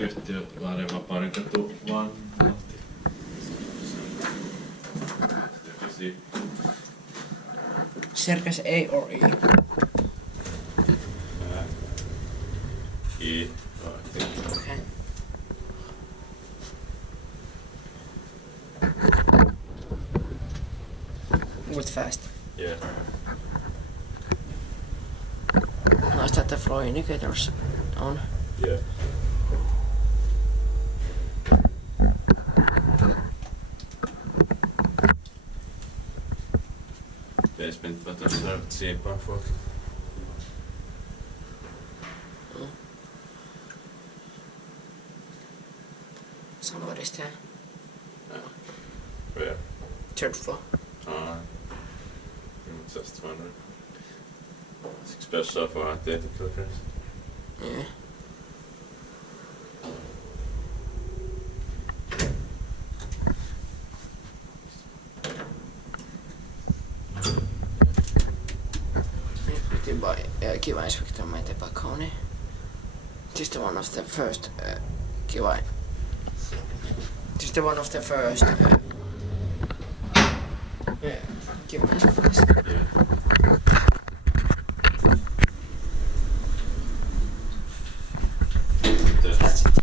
Osakeyhtiö Vapaudenkatu 1, Lahti. Circus A or E? E, I think. Okay. With fast. Yeah. Nice that the flow indicators on. Yeah. Basement buttons are cheaper for. Somebody's there. Where? Third floor. Just wondering. It's special for athletic workers. Yeah. Written by Kiwa Inspecta made by Kone. This is one of the first Kiwa. This is one of the first Kiwa Inspectors. Yeah.